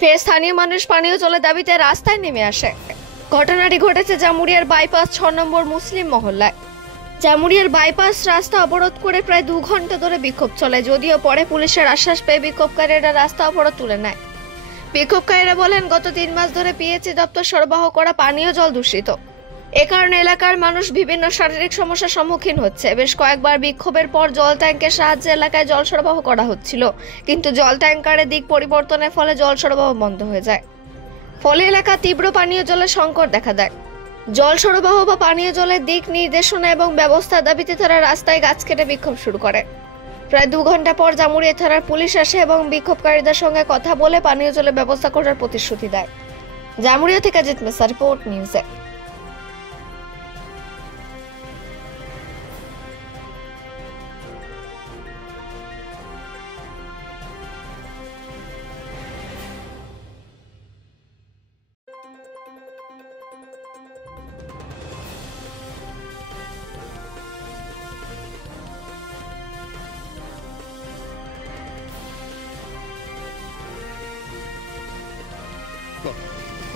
ফের স্থানীয় মানুষ পানীয় জলের দাবিতে রাস্তায় নেমে আসে। ঘটনাটি ঘটেছে জামুরিয়ার বাইপাস 6 নম্বর মুসলিম মহল্লায়। জামুরিয়ার বাইপাস রাস্তা অবরোধ করে প্রায় 2 ঘন্টা ধরে বিক্ষোভ চলে, যদিও পরে পুলিশের আশ্বাস পেয়ে বিক্ষোভকারীরা রাস্তা অবরোধ তুলে নেয়। বিক্ষোভকারীরা বলেন, গত 3 মাস ধরে পিএইচই দপ্তর সরবরাহ করা পানীয় জল দূষিত। এ কারণে এলাকার মানুষ বিভিন্ন শারীরিক সমস্যার সম্মুখীন হচ্ছে। বেশ কয়েকবার বিক্ষোভের পর জল ট্যাঙ্কের সাহায্যে এলাকায় জল সরবরাহ করা হচ্ছিল, কিন্তু জল ট্যাঙ্কারের দিক পরিবর্তনের ফলে জল সরবরাহ বন্ধ হয়ে যায়। ফলে এলাকা তীব্র পানীয় জলের সংকট দেখা দেয়। জল সরবরাহ বা পানীয় জলের দিক নির্দেশনা এবং ব্যবস্থার দাবিতে তারা রাস্তায় গাছ কেটে বিক্ষোভ শুরু করে। প্রায় 2 ঘন্টা পর জামুরিয়া থানার পুলিশ আসে এবং বিক্ষোভকারীদের সঙ্গে কথা বলে পানীয় জলের ব্যবস্থা করার প্রতিশ্রুতি দেয়। জামুরিয়া থেকে জিত মেসা, রিপোর্ট নিউজে।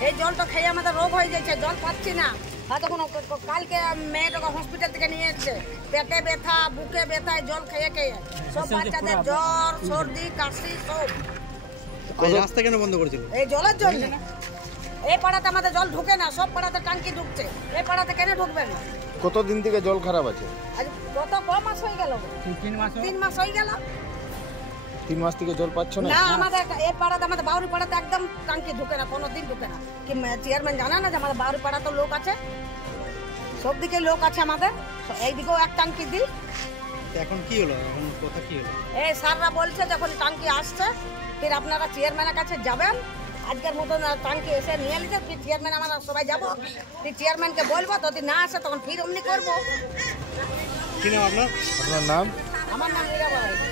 এই জলটা খেয়ে আমাদের রোগ হয়ে যাচ্ছে, জল পাচ্ছি না। তখন কালকে মেয়েটাকে হসপিটাল থেকে নিয়ে এসছে, পেটে ব্যথা, বুকে ব্যথা, জল খেয়ে খেয়ে সব বাচ্চাদের জ্বর, সর্দি, কাশি সব। রাস্তা কেন বন্ধ করেছিল? এই জলের জন্য। এই পাড়াতে আমাদের জল ঢুকে না, সব পাড়াতে টাঙ্কি ঢুকছে, এই পাড়াতে কেন ঢুকবে না? কতদিন থেকে জল খারাপ আছে? আজ কত মাস হয়ে গেল? 3 মাস হয়ে গেল। 3 মাস থেকে জল পাচ্ছ না? না, আমাদের এই পাড়াতে, আমাদের বাউরি পাড়াতে একদম টাঙ্কি ঢুকে না, কোনোদিন ঢুকে না। কি চেয়ারম্যান জানা না যে আমাদের বাউরি পাড়াতে লোক আছে? সব দিকে লোক আছে আমাদের, এইদিকেও এক টাঙ্কি দিই। এখন কি হলো? এখন কথা কি হলো? এই স্যাররা বলছে যখন টাঙ্কি আসছে ফির আপনারা চেয়ারম্যানের কাছে যাবেন, আজকের মতন টাঙ্কি এসে নিয়ে নিতে, ফির চেয়ারম্যান আমরা সবাই যাবো, ফির চেয়ারম্যানকে বলবো, যদি না আসে তখন ফির অমনি করবো। কি নাম আপনার? আপনার নাম? আমার নাম মীরাবাই।